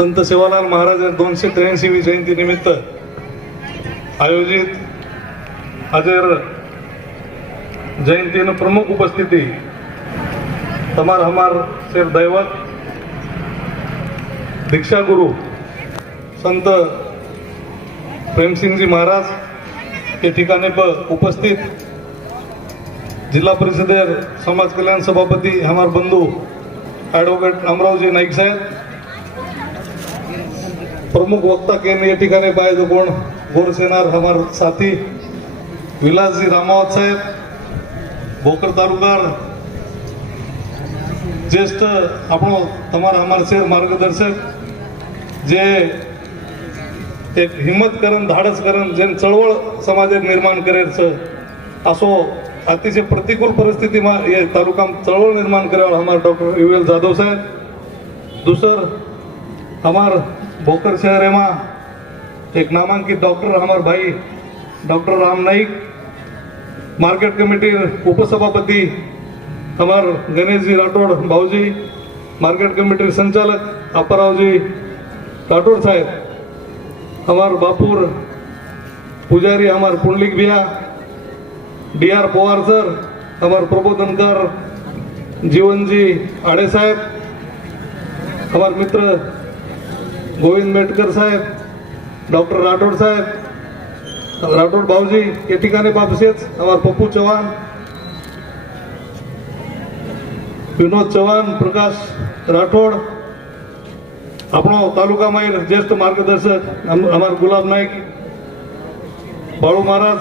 संत सेवालाल महाराज 283वी जयंती निमित्त आयोजित अजर जयंतीनं प्रमुख उपस्थिति तमार हमार शेर दैवत दीक्षा गुरु संत प्रेमसिंह जी महाराज के ठिकाणी पर उपस्थित जिला परिषद समाज कल्याण सभापति हमार बंधु एडवोकेट अमरावजी नाईक साहेब, प्रमुख वक्ता के ये ठिकाणी पाहिजे कोण गोरसेनार हमार साथी विलासजी रामावत साहेब, भोकर तालुकार ज्येष्ठ आपण तमारा हमार शेर मार्गदर्शक जे एक हिम्मत करण धाडस करण जे चळवळ समाजात निर्माण करायचं असो अतिशय प्रतिकूल परिस्थिती ये तालुका चळवळ निर्माण करावं हमार डॉक्टर युएल जाधव साहेब, दूसर हमार भोकर शहर में एक नामांकित डॉक्टर हमार भाई doctor Ram Naik, market committee उपसभापति हमार गणेश जी राठौड़ भाऊजी, मार्केट कमेटी संचालक अप्पाराव जी राठौड़ साहेब, हमार बापुर पुजारी हमार पुंडलिक भैया, डीआर पवार सर, हमार प्रबोधनकर जीवन जी आड़े साहेब, हमार मित्र गोविंद मेटकर साहेब, डॉक्टर राठौड़ साहेब, राठौड़ भाऊजी ये ठिकाणी पापसेच हमार पप्पू चौहान, विनोद चौहान, प्रकाश राठौड़, अपनो तालुका में ज्येष्ठ मार्गदर्शक हमार गुलाब नाईक, बाळू महाराज,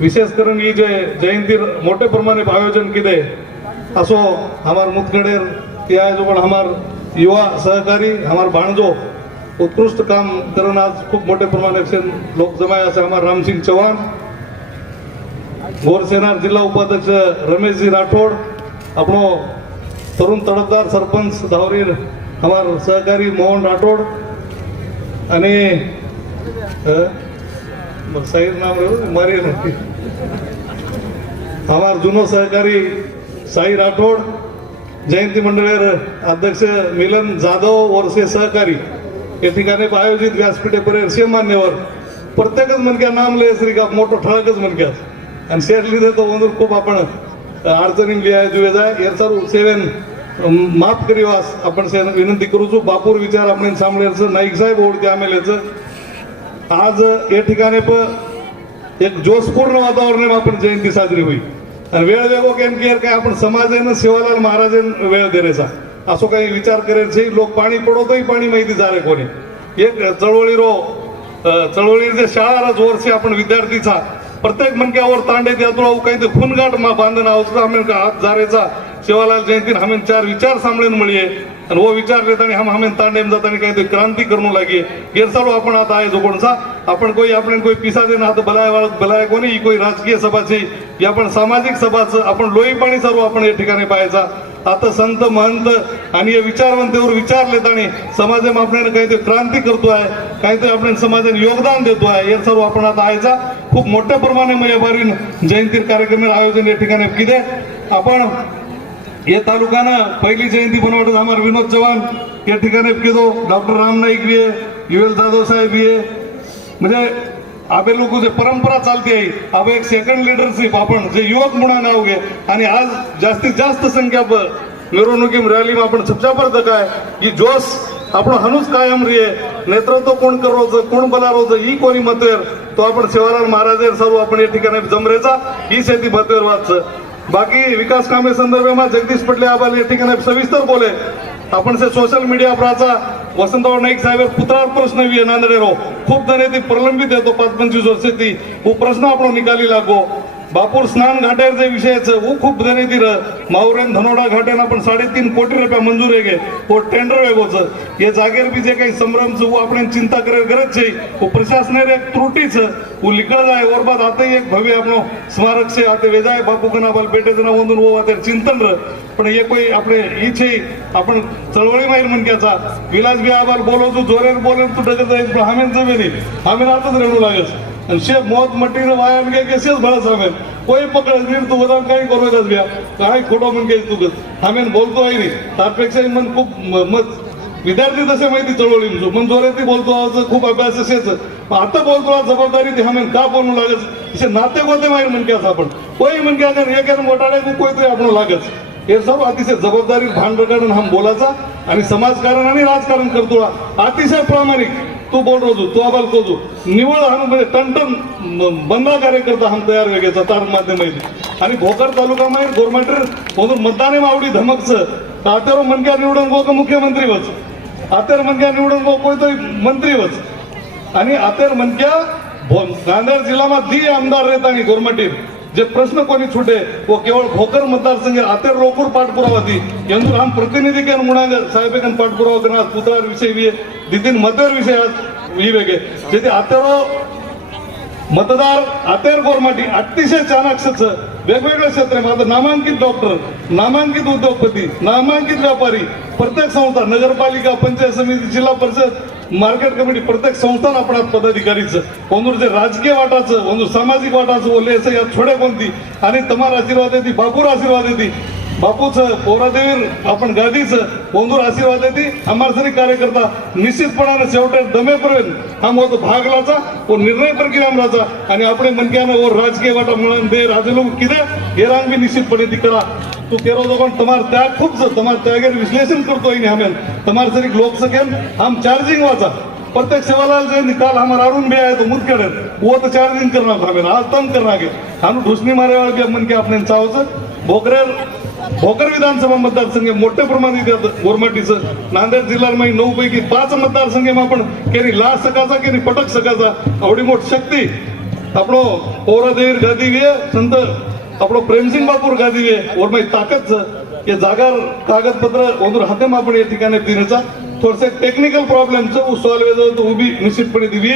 विशेष करून ही जे जयंती मोठे प्रमाणे आयोजन किदे असो हमार मुतखेडेर त्या जोगण हमार युवा सहकारी हमार भाणजो उत्कृष्ट काम करण आज खूब मोटे प्रमाणे से लोक जमाए असे हमार रामसिंह चौहान, गोरसेनार जिला उपाध्यक्ष रमेश जी राठौड़, अपनो तरुण तडफदार सरपंच धावरीर हमार सहकारी मोहन राठौड़ आणि साईर नाम मारी हमार जुनो सहकारी साई राठौड़, जयंती मंडळेर अध्यक्ष मिलन जाधव वर्षे सहकारी या ठिकाणी आयोजित व्यासपीठे परेर शे मान्यवर प्रत्येकच मनक्या नाम ले श्री का मोठो ठळकच मनक्यात आणि शेर लिहिते तो वंदूर खूप आपण अडचणी लिहाय जुवे जाय याचा सेवेन माफ करीवास आपण विनंती करू छु बापूर विचार आपण सांभळेचं नाईक साहेब ओळखी आमेलेचं आज या ठिकाणी एक जोशपूर्ण वातावरण आपण जयंती साजरी होई आणि वेळ वेगो केर काय आपण समाजानं सेवालाल महाराजांना वेळ देण्याचा असो काही विचार करायचे लोक पाणी पडवतोही पाणी माहिती झाले कोणी एक चळवळी जे शाळा वर्षी आपण विद्यार्थीचा प्रत्येक मनक्यावर तांडे द्यातो काही ते खूनगाठ बांधून आहोत आम्ही हात जारेचा सेवालाल जयंती हमें 4 विचार सांभळून मिळिये आणि वो विचार लेता हमें तांडे में जाता काही ते क्रांती करणू लागिये गेरसालो आपण आता आहे जो कोणचा आपण कोई पिसा देना आता बलाय कोणी ही कोई राजकीय सभाची या पण सामाजिक सभाचं आपण लोई पाणी सर्व आपण या ठिकाणी पाहायचा आता संत महंत आणि या विचारवंतेवर विचार लेतानी समाजामध्ये आपण काही ते क्रांती करतो आहे काही ते आपण समाजाने योगदान देतो आहे या सर्व आपण आता आहेचा खूप मोठ्या प्रमाणे मयबारीन जयंती कार्यक्रम आयोजन या ठिकाणी किदे आपण ये तालुकानं पहिली जयंती बनवत हमार विनोद चौहान या ठिकाणी किदो डॉक्टर राम नाईक भी है, युएल जाधव साहेब भी है, म्हणजे आबे लोक जे परंपरा चालते आहे अब एक सेकंड लीडरशिप आपण जे युवक म्हणून गावगे आणि आज जास्तीत जास्त संख्या मिरवणुकी रॅली आपण छप्जापर्यंत काय ही जोश आपण हनुच कायम रिये नेतृत्व कोण करोच कोण बलारोच ही कोणी मतवेर तो आपण सेवालाल महाराज सर्व आपण या ठिकाणी जमरेचा ही शेती मतवेर वाच बाकी विकास कामे संदर्भ में जगदीश पटले आबाल या ठिकाणी सविस्तर बोले आपण से सोशल मीडिया प्राचा वसंतराव नाईक साहेब पुत्रार प्रश्न भी नांदेडो खूप जण ती प्रलंबित येतो 5-25 वर्ष ती वो प्रश्न आपण निकाली लागो बापूर स्नान घाटेर जे विषयाचं वो खूप जण ती मावरेन धनोडा घाटेन आपण 3.5 कोटी रुपया मंजूर आहे वो टेंडर वेगोच ये जागेर भी जे काही संभ्रमच वो आपण चिंता करे गरज छे वो प्रशासनेर एक त्रुटीच वो लिखल जाय और बाद आते एक भव्य आपनो स्मारक से आते वेजाय बापू कनाबाल बेटे जना वंदून वो आते चिंतन र पण ये कोई आपले ई छे आपण चळवळी माहीर मनक्याचा विलास भी आबाल बोलो जो जोरेर बोले तू डगत जाईल पण हमें जमेनी हमें आतच रेणू लागेस शेफ मौत मट्टी वाया के केसेस भरत हमें कोई पकड़ नहीं तू बता काही करू दस भैया काय खोटो मन के तू हमें बोलतो आहे नाही त्यापेक्षा मन खूप मत विद्यार्थी तसे माहिती चळवळी मग जोराती बोलतो आज खूप अभ्यास असेच आता बोलतो आज जबाबदारी ते हमें का बोलू लागत इसे नाते गोते माहीत म्हणक्यास आपण कोई म्हणक्या अगर एक मोठाडे कोई तो आपण लागच हे सर्व अतिशय जबाबदारी भान काढून हम बोलायचा आणि समाजकारण आणि राजकारण करतो अतिशय प्रामाणिक तू बोल रोजू तू आबाल कोजू निवळ हम म्हणजे टनटन बंदा कार्यकर्ता हम तयार वेगळ्याचा तार माध्यम आणि भोकर तालुका माहीत गोरमेंटर म्हणून मतदाने मावडी धमकचं आतेर मनक्या निवडून गो का मुख्यमंत्री वच आतेर मनक्या निवडून गो कोई तो मंत्री वच आणि आतेर मनक्या नांदेड जिल्ह्याમાં दी आमदार રહેતા आणि गोरमेंटीर जे प्रश्न कोणी छुटे वो केवळ भोकर मतदारसंघ आतेर रोकूर पाठपुरावा थी ಎಂದು हम प्रतिनिधि के मुणांग साहेब के पाठपुरावा करना पुत्रार विषय भी दिदिन मतेर विषय आज ही वेगे जेथे आतेरो मतदार आतेर गोरमाटी अतिशय चाणाक्षच वेगवेगळे क्षेत्र आता नामांकित डॉक्टर नामांकित उद्योगपती नामांकित व्यापारी प्रत्येक संस्था नगरपालिका पंचायत समिती जिल्हा परिषद मार्केट कमिटी प्रत्येक संस्थान आपण पदाधिकारीचं ओंदूर जे राजकीय वाटाचं ओंदूर सामाजिक वाटाचं बोलले असं यात छोडे कोणती आणि तुम्हाला आशीर्वाद देती बापूर आशीर्वाद देती बापूचं पोरादेवीर आपण गादीचं ओंदूर आशीर्वाद देती आम्हाला कार्यकर्ता निश्चितपणाने शेवटे दमेपर्यंत हा मोठा भाग लाचा व निर्णय प्रक्रिया आणि आपण मनक्यानं व राजकीय वाटा म्हणून दे राजलो किदे हे रांग बी निश्चितपणे ती करा तू केरो दोन तुम्हार त्याग खूप तुम्हार त्यागेर विश्लेषण करतोय हमें तुम्हार सरी लोकसंख्येन हम चार्जिंग वाचा प्रत्येक सेवालाल जो निकाल हमारा अरुण भी आए तो मुदकड़ वो तो चार्जिंग करना हमें आज तंग करना के हम ढुसनी मारे वाले मन के अपने चावच भोकर विधानसभा मतदारसंघ मोठ्या प्रमाणात गोरमाटीचं नांदेड जिल्ह्यामध्ये 9 पैकी 5 मतदारसंघ आपण केरी ला सकाचा केरी पटक सकाचा आवडी मोठ शक्ती आपणो पोरादेवीर गादीवे संत આપણો પ્રેમસિંહ બાપુર ગાદીએ ઓરમાઈ તાકાત છે કે જાગાર કાગદપત્ર ઓંદર હાથેમાં આપણે એ ठिकाणी दिनेचा थोडसे टेक्निकल प्रॉब्लेम છે वो सॉल्व वेदो तो उभी निश्चितपणे दिवी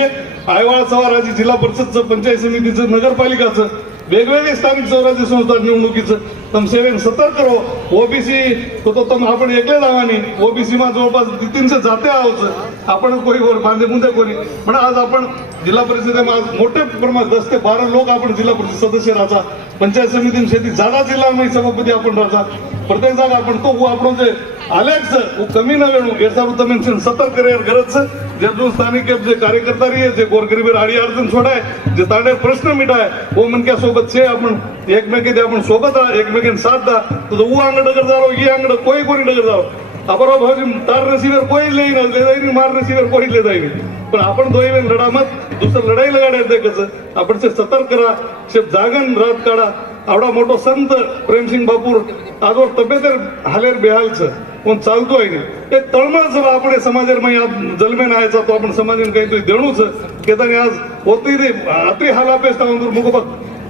आयवाळ सवाराजी जिल्हा परिषदचं पंचायत समितीचं नगरपालिकाचं वेगवेगळे स्थानिक स्वराज्य संस्था निवडणुकीचं तम सेवेन सतर्क करो ओबीसी तो तम आपण एकले जावानी ओबीसी मा जवळपास 300 जाते आहोत आपण कोई वर बांधे मुंदे कोणी पण आज आपण जिल्हा परिषदेमध्ये आज मोठे प्रमाणात 10 ते 12 लोक आपण जिल्हा परिषद सदस्य राहता पंचायत समिती शेती जागा जिल्ह्यामध्ये सभापती आपण राहता प्रत्येक जागा आपण तो आपण जे आलेच वो कमी न वेणू याचा तुम्ही सतर्क करे गरज जे जो स्थानिक जे कार्यकर्ता रही जे गोरगरीबी आडी अडचण सोडाय जे तांडे प्रश्न मिटाय वो मनक्या सोबत छे आपण एकमेके आपण सोबत एकमेके साथ दा तो वो आंगड डगर जारो ये आंगड कोई डगर जारो अपरो भाजी तार नसीबर कोई ले जाईन मार नसीबर कोई ले जाईन पण आपण दोईवेन लढा मत दुसरं लढाई लगाड्या देखच आपण से सतर्क करा से जागन रात काढा आवडा मोठो संत प्रेमसिंग बापूर आजवर तब्येतर हालेर बेहालचं पण चालतो आहे ते तळमळ आपण समाजेर आज जन्मे नायचा तो आपण समाजेन काहीतरी देणूच केतानी आज होती रे अति हालापेस मुख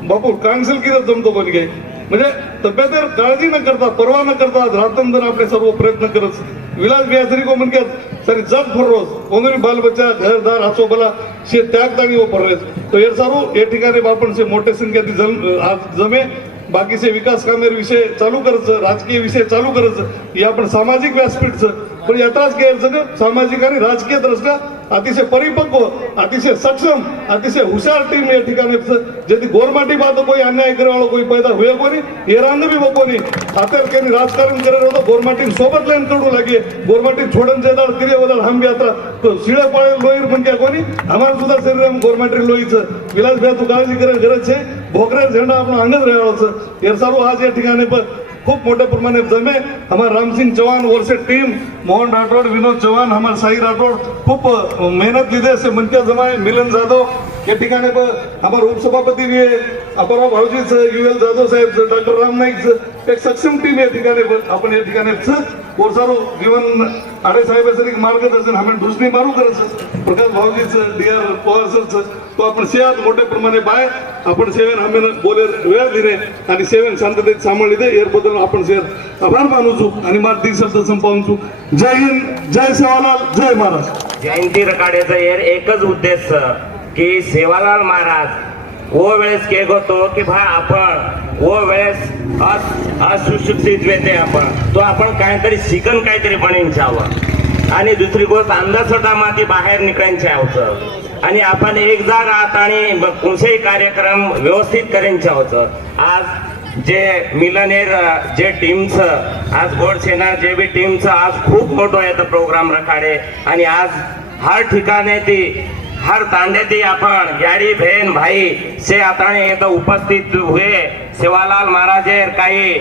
बापू कांसल किती जमतो पण घे म्हणजे तब्येतर काळजी न करता परवा न करता रातंदर आपले सर्व प्रयत्न करत विलास बियासरी को म्हणतात सरी जग फरोज कोणी बाल बच्चा घरदार असो बोला शे त्याग दाणी वो फररेज तो ये सर्व या ठिकाणी आपण से मोठे संख्येत जमे बाकीचे विकास कामेर विषय चालू करायचं राजकीय विषय चालू करायचं हे आपण सामाजिक व्यासपीठचं पण यात्राच घ्यायचं सामाजिक आणि राजकीय दृष्ट्या अतिशय परिपक्व अतिशय सक्षम अतिशय हुशार टीम या ठिकाणी जेથી गोरमाटी बात कोई अन्याय करे वाला कोई पैदा हुए कोनी ये रंग भी बकोनी आतर के राजकारण करे होतो गोरमाटी सोबत लाइन कडू लागे गोरमाटी छोडन जेदार तिरे बदल हम यात्रा तो शिळे पाळे लोईर म्हणक्या कोणी हमार सुद्धा शरीर हम गोरमाटी लोईचं विलास भाई तू काळजी करे गरज छे भोकरे झेंडा आपण अंगच राहावचं हे सर्व आज या ठिकाणी खूप मोठ्या प्रमाणे जमे हमारे रामसिंह चौहान वर्षे टीम मोहन राठौड़ विनोद चौहान हमारे साई राठौड़ खूप मेहनत लिधे से मनत्या जमाए मिलन जाधव या ठिकाणी हमारे उपसभापती भी अपराव भाऊजीच युएल जाधव साहेब डॉक्टर राम नाईक एक सक्षम टीम या ठिकाणी आपण या ठिकाणी सारो जीवन आडे साहेब मार्गदर्शन हमें ढुसणी मारू करायचं प्रकाश भाऊजीच डीआर पवार सरच तो आपण सेवात मोठ्या प्रमाणे बाय आपण सेवेन हमें बोले वेळ दिले आणि सेवेन शांततेत सांभाळली दे याबद्दल आपण शेअर आभार मानूचू आणि माझ ती शब्द संपवूचू जय हिंद जय सेवालाल जय महाराज जयंती रकाड्याचा एकच उद्देश की सेवालाल महाराज वो वेळेस के गोतो की भाई आपण वो वेळेस असुशिक्षित वेते आपण तो आपण काहीतरी शिकन काहीतरी बनीन छावं आणि दुसरी गोष्ट अंधश्रद्धाમાંથી बाहेर निकळायचे आवचं आणि आपण एक जागा आता आणि कोणतेही कार्यक्रम व्यवस्थित करायचे आवचं आज जे मिलनेर जे टीमचं आज गोडसेना जे बी टीमचं आज खूप मोठं येतं प्रोग्राम रखाडे आणि आज हर ठिकाणी ती हर तांडे ती आपण याडी बहन भाई से आताने येतं उपस्थित हुए सेवालाल महाराजेर काही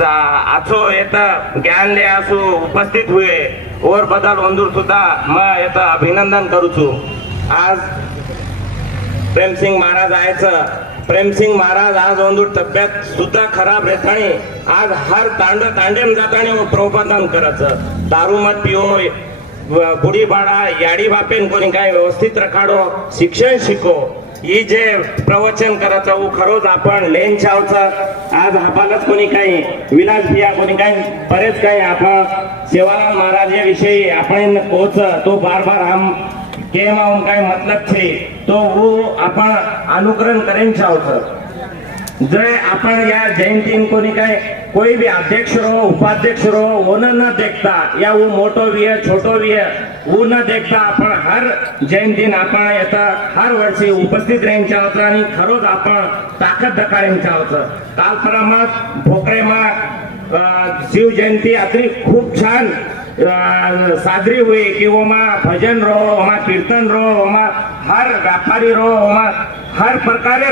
आचो येतं ज्ञान ले असू उपस्थित हुए और बदल वंदूर सुद्धा मग येतं अभिनंदन करूचू। आज प्रेमसिंग महाराज आयचं प्रेमसिंग महाराज आज वंदूर तब्येत सुद्धा खराब रहतानी आज हर तांडेम जातानी वो प्रबोधन करायचं दारू मत पिओ बुडी बाळा याडी बापेन कोणी काय व्यवस्थित रखाडो शिक्षण शिको ही जे प्रवचन करायचं वो खरोच आपण लेन चावचं आज हापालच कोणी काही विलास भिया कोणी काही बरेच काही आपण सेवालाल महाराज विषयी आपण कोच तो बार बार हम के में काय मतलब छे तो वो अपन अनुकरण करें चाहत जय अपन या जयंती कोणी काय कोई भी अध्यक्ष रो उपाध्यक्ष रो वो न देखता या वो मोटो भी है छोटो भी है वो न देखता अपन हर जयंती आपण येता हर वर्षी उपस्थित रहें चाहत आणि खरोच आपण ताकद दखाडें चाहत काल परमत भोकरेमा शिव जयंती अति खूप छान साजरी हुई कि वो माँ भजन रो वहाँ कीर्तन रो वहाँ हर व्यापारी रो वहाँ हर प्रकारे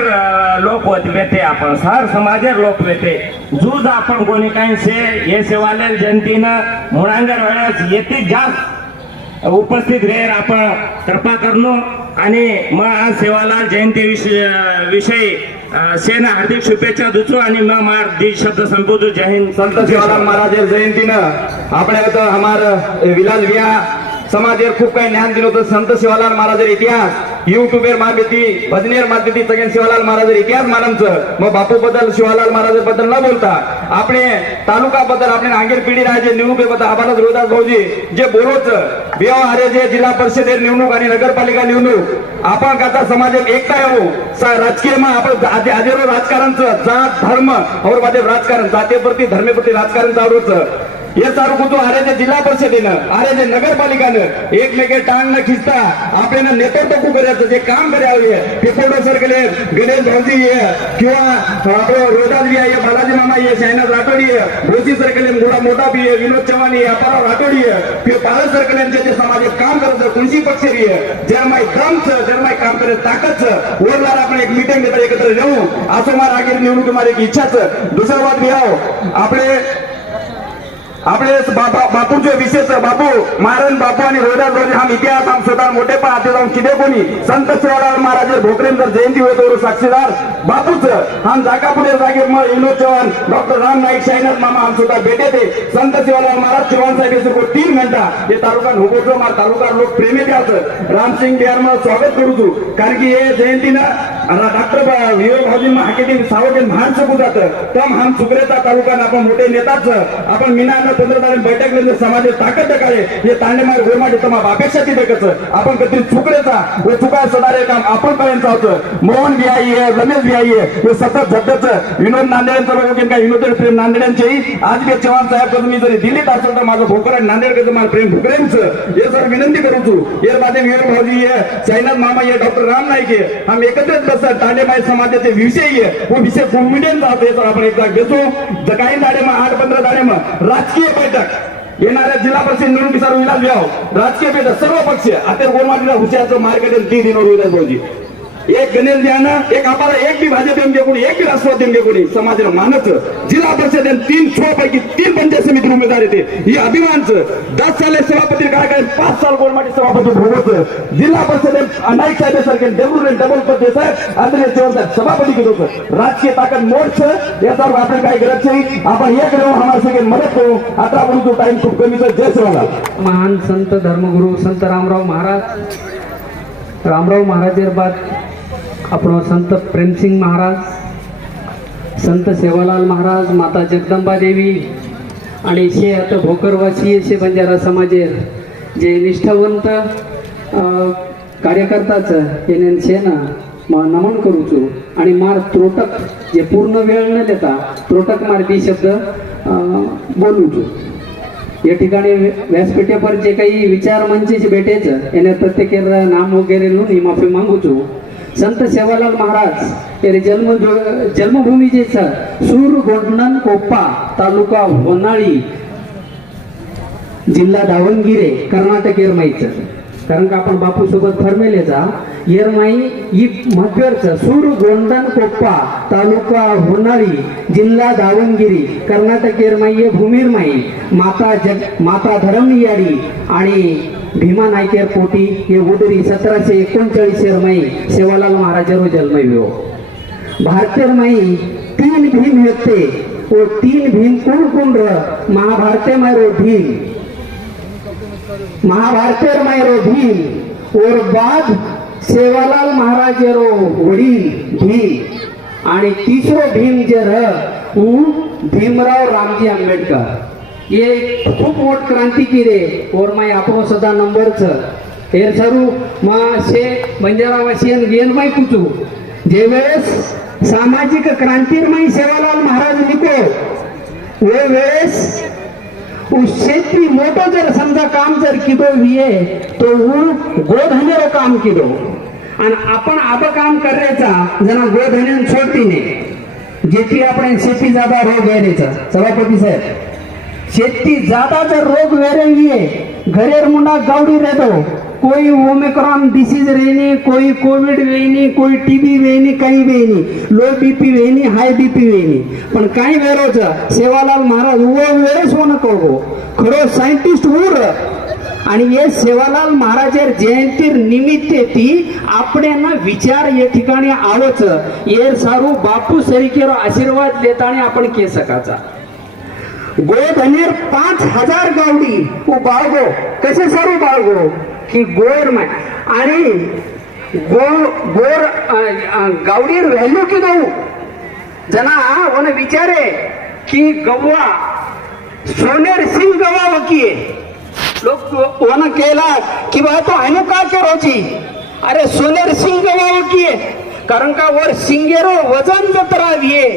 लोक वेते आपण हर समाजेर लोक वेते जूज आपण कोणी काही से ये सेवालाल जयंतीनं मुळांगर वेळेस येते जास्त उपस्थित रहेर आपण कृपा करनो आणि मग आज सेवालाल जयंती विषयी सेना हार्दिक शुभेच्छा दुचो आणि मग मार दी शब्द संबोधू जय हिंद। संत सेवालाल महाराज जयंतीनं આપણે તો અમાર વિલાસ વિયા समाजेर खूप काही ज्ञान दिलं होतं। संत सेवालाल महाराज इतिहास युट्यूबेर मार्फती भजनेर मार्फती सगळ्या सेवालाल महाराज इतिहास मानमचं मग बापू बद्दल शिवालाल महाराज बद्दल न बोलता આપણે तालुका बद्दल આપણે आंगेर पिढी राजे निवडणूक बद्दल आम्हाला रोदास भाऊजी जे बोलोच व्यवहारे जे जिल्हा परिषदेर निवडणूक आणि नगरपालिका निवडणूक आपण करता समाजात एकता येऊ राजकीयમાં आपण आजेरो राजकारणचं जात धर्म और बादे राजकारण जातेप्रती धर्मेप्रती राजकारण चालूच हे चालू होतो। अरे जे जिल्हा परिषदेनं अरे जे नगरपालिकानं एकमेके टांग न खिचता आपल्याला नेतृत्व करायचं जे काम करावे पिपोडो सरकले गणेश भाऊजी किंवा आपलं रोदास भी आहे बालाजी मामा ये शायनाथ राठोडी भोसी सरकले मोठा भी विनोद चव्हाण अपाराव राठोडी पालक सरकल्यांचे जे समाजात काम करायचं कोणती पक्ष जरमाई दमचं जरमाई काम करायचं ताकदचं ओरला आपण एक मीटिंग घेतात एकत्र येऊ असं मार आगे निवडणूक मारे एक इच्छाच दुसरा बात भी आपले आपले बापूचे विशेष बापू महाराज बापू आणि रोदास भाऊजी हम इतिहास हम स्वतः मोठे पण आते जाऊन किदे कोणी संत सेवालाल महाराज भोकरेंदर जयंती होतो साक्षीदार बापूच हम जागा पुढे जागे मग विनोद चव्हाण डॉक्टर राम नाईक शायनाथ मामा हम स्वतः भेटे थे संत सेवालाल महाराज चव्हाण साहेब को 3 घंटा ये तालुका होगोचो मार तालुका लोक प्रेमी द्यायचं रामसिंग बिहार मग स्वागत करू तू कारण की हे जयंतीनं डॉक्टर विवेक भाऊजी हाकेटी सावके महान शकू जातं तम हम सुकरेचा तालुका आपण मोठे नेताच आपण मीना 15 तारीख बैठक में समाज ताकद दखाडे हे तांडेमार गोरमाटे तमा अपेक्षा ती देखच आपण कधी चुकरेचा व चुका सदारे काम आपण पर्यंत होतं मोहन भी आई है रमेश भी आई है हे सतत झटच विनोद नांदेड्यांचं बघून काय विनोद प्रेम नांदेड्यांचेही आज बी चव्हाण साहेब तुम्ही जरी दिल्लीत असेल तर माझं भोकर आणि नांदेडकडचं मला प्रेम भुकरेंचं हे सर विनंती करू तू हे माझे विवेक भाऊजी आहे साईनाथ मामा आहे डॉक्टर राम नाईक आहे हम एकत्रित बसतात तांडेमाई समाजाचे विषय आहे वो विषय कॉन्फिडन्स आहे सर आपण एकदा घेतो काही दाडेमा 8-15 दाडेमा राजकीय बैठक येणाऱ्या जिल्हा परिषद निवडणुकीचा विलास व्याव राजकीय बैठक सर्व पक्ष आता गोरमाटीला हुशारचं मार्केट 3 दिनोर विलास भाऊजी एक गणेश द्याना एक आम्हाला एक भी भाजप एमके कोणी एक भी राष्ट्रवादी एमके कोणी समाजाला मानच जिल्हा परिषद 3 6 पैकी 3 पंचायत समिती उमेदवार येते ही अभिमानच 10 साले सभापती काय काय 5 साल गोरमाटी सभापती भोगवत जिल्हा परिषद नाईक साहेब सारखे डबल पद साहेब आदरणीय चव्हाण साहेब सभापती घेत होतं राजकीय ताकद मोठ याचा आपण काय गरज नाही आपण एक राहून आम्हाला सगळे मदत करू आता आपण तो टाइम खूप कमी जय सेवालाल महान संत धर्मगुरु संत रामराव महाराज बाद આપણો સંત પ્રેમસિંહ મહારાજ સંત સેવાલાલ મહારાજ માતા જગદંબા દેવી आणि शे आता भोकरवासी शे बंजारा समाजेर जे निष्ठावंत कार्यकर्ताच येणे शेना नमन करू छू आणि मार त्रोटक जे पूर्ण वेळ न देता त्रोटक मार बी शब्द बोलू छू या ठिकाणी व्यासपीठावर जे काही विचार मंच भेटेच याने प्रत्येक नाम वगैरे लिहून माफी मागू छू संत सेवालाल महाराज यांनी जन्मभूमीचे सूर गोंडण कोप्पा तालुका होनाळी जिल्हा दावणगिरे कर्नाटक येरमाईचं. कारण का आपण बापू सोबत फरमेलेचा येरमाई ही मध्यरचं सूर गोंडण कोप्पा तालुका होनाळी जिल्हा दावणगिरी कर्नाटक येरमाई हे भूमीरमाई माता धरमनियाडी आणि भीमा नायकेर पोटी हे उदरी 1739 येरमाई सेवालाल महाराजारो जन्मवियो. भारतीय माई 3 भीम हेते और 3 भीम कोण महाभारते मायरो भीम महाभारतेर मायरो भीम और बाद सेवालाल महाराजेरो वडील भीम आणि तिसरो भीम जे भीमराव रामजी आंबेडकर ये खूप मोठ क्रांती केली और माय आपणो सदा नंबरच हेर सारू मा शे बंजारावासियन गेन माय कुचू जे वेळेस सामाजिक क्रांतीरमाई सेवालाल महाराज निको वे वेळेस शेती मोठं जर समजा काम जर किदो विये तो गोधनेरो काम किदो आणि आपण आब काम करायचा जना गोधन्यान छोडतीने जेती आपण शेती जादा रोग वेरेचा सभापती साहेब शेती जादा जर रोग वेरे विये घरेर मुंडा गावडी रहतो कोई ओमिक्रॉन डिसीज रहनी कोई कोविड वेनी कोई टीबी वेनी काही वेनी लो बीपी वेनी हाय बीपी वेनी पण काही वेरोच सेवालाल महाराज वो वेळेस होणं कळगो खरो सायंटिस्ट उर आणि हे सेवालाल महाराजेर जयंती निमित्त ती आपल्याला विचार या ठिकाणी आवच ये सारू बापू सरीकेरो आशीर्वाद देताना आपण के सकाचा गोधनेर 5000 गावडी वो बाळगो कसे सारू बाळगो की गोर माय आणि गोर गावडीर व्हॅल्यू की गहू जना ओने विचारे की गव्वा सोनेर सिंग गवा वकीये लोक ओना केला की बा तो आयनो का केरोची अरे सोनेर सिंग गवा वकीये कारण का वर सिंगेरो वजन जत्रा विये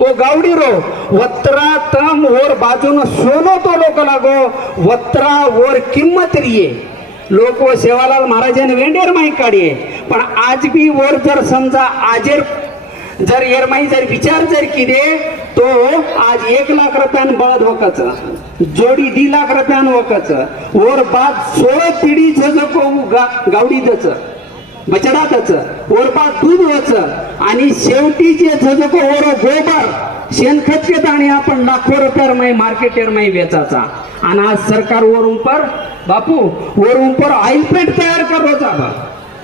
वो गावडी रो वत्रा तम और बाजून सोनो तो लोक लागो वत्रा और किंमत रिये लोक वो सेवालाल महाराजांनी वेंडेर माई काढिये पण आज भी वर जर समजा आजेर जर येरमाई जर विचार जर किदे तो आज 1 लाख रुपयान बळद वकाच जोडी 2 लाख रुपयान वकाच और बाद 16 पिढी जजको गावडी दच बचडातच और बाद दूध वच आणि शेवटी जे जजको ओरो गोबर शेणखत घेत आणि आपण लाखो रुपयार माई मार्केटेर माई वेचाचा आणि आज सरकार वरून पर बापू वरून पर ऑइल पेंट तयार करोचा बा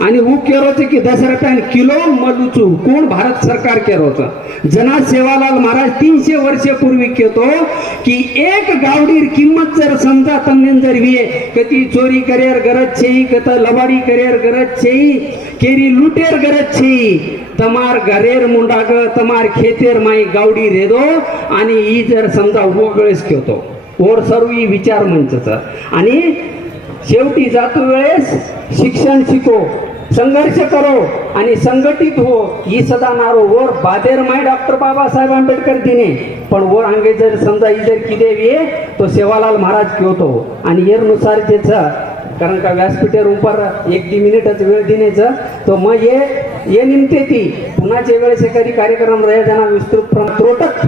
आणि वो केरोचे की 10 रुपयान किलो मलुचू कोण भारत सरकार केरोचा जना सेवालाल महाराज 300 वर्षापूर्वी केतो की एक गावडीर किंमत जर समजा तमने जर विये कती चोरी करेर गरज छे कता लबाडी करेर गरज छे केरी लुटेर गरज छे तमार घरेर मुंडाग तमार खेतेर माई गावडी रेदो आणि ही जर समजा वगळेस केतो और सर्व विचार मंचचा आणि शेवटी जातो वेळेस शिक्षण शिको संघर्ष करो आणि संघटित हो ही सदा नारो वर बादेर माय डॉक्टर बाबासाहेब आंबेडकर दिने पण वर अंगे जर समजा इधर किदेविये तो सेवालाल महाराज क्योतो आणि येरनुसार जेच कारण का व्यासपीठेर ऊपर 1-2 मिनिटच वेळ दिनेचं तो मग ये निमते ती पुन्हाच्या वेळेस एखादी कार्यक्रम रहे जना विस्तृत त्रोटक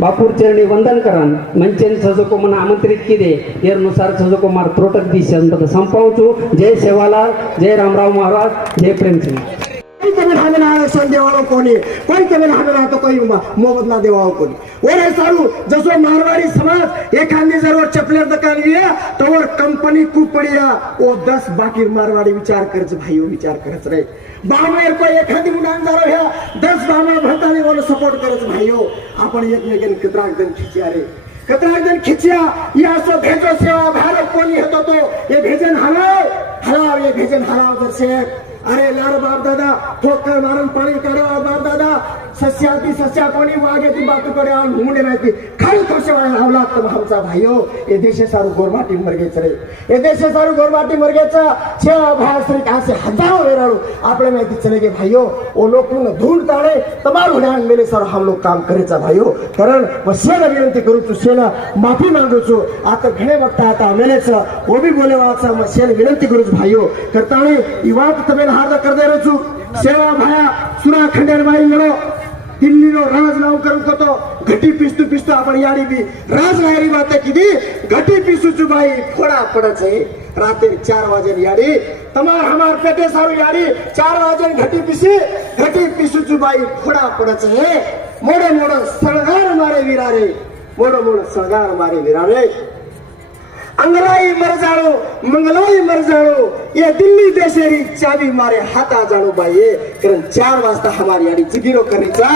बापूर चरणी वंदन करन मंचन सजको मन आमंत्रित किदे येरनुसार सजको मार त्रोटक दिशा संपावचू जय सेवालाल जय रामराव महाराज जय प्रेमसिंग कोई तमिल हमें सोन देवाओ कोनी कोई तमिल हमें तो कोई मोबदला देवाओ कोनी ओरे सारू जसो मारवाड़ी समाज एखादी जरूर चपलेर दुकान गया तो और कंपनी कू पड़िया ओ 10 बाकी मारवाड़ी विचार करच भाइयों विचार करच रे बामेर को एखादी मुलान जारो ह्या 10 बामा भरतानी वाला सपोर्ट करच भाइयों आपण एकमेकन कतराक दिन खिचिया रे कतराक दिन खिचिया या सो भेजो सेवा भारत कोनी हतो तो ये भेजन हलाव ये भेजन हलाव जर से अरे लार बाप दादा ठोकर मारून पाणी काढो बाप दादा सस्या कोणी वागे ती बात करे आणि मुंडे नाही खाली थोसे आवला तर आमचा भाइयो ये देशे सारू गोरमाटी मरगेच रे ये देशे सारू गोरमाटी मरगेचा सेवा भाव श्री कासे हजारों वेराळू आपले माहिती चले गे भाइयो ओ लोक न धूण ताळे तमारू ध्यान मेले सारू हम लोग काम करेचा भाइयो कारण वसेला विनंती करू तू सेना माफी मागू छु आता घणे वक्त आता मेलेच ओ भी बोले वाचा मसेल विनंती करूच भाइयो करताळे इवात तमेल હાર્દ કરદે રહું છું સેવા ભાયા સુરા ખંડેરભાઈ મેળો દિલ્હીનો રાજ નામ કરું તો ઘટી પીસતું પીસતું આપણે યાડી બી રાજ નાયરી વાતે કીધી ઘટી પીસું છું ભાઈ ફોડા પડે છે રાતે 4 વાગે યાડી તમાર હમાર પેટે સારું યાડી 4 વાગે ઘટી પીસું છું ભાઈ ફોડા પડે છે મોડો મોડો સળગાર મારે વીરારે મોડો મોડો સળગાર મારે વીરારે अंगलाई मर जानो मंगलाई मर जानो ये दिल्ली देशेरी चाबी मारे हाता जानो बाई कारण 4 वाजता हमारी याडी जिगिरो करीचा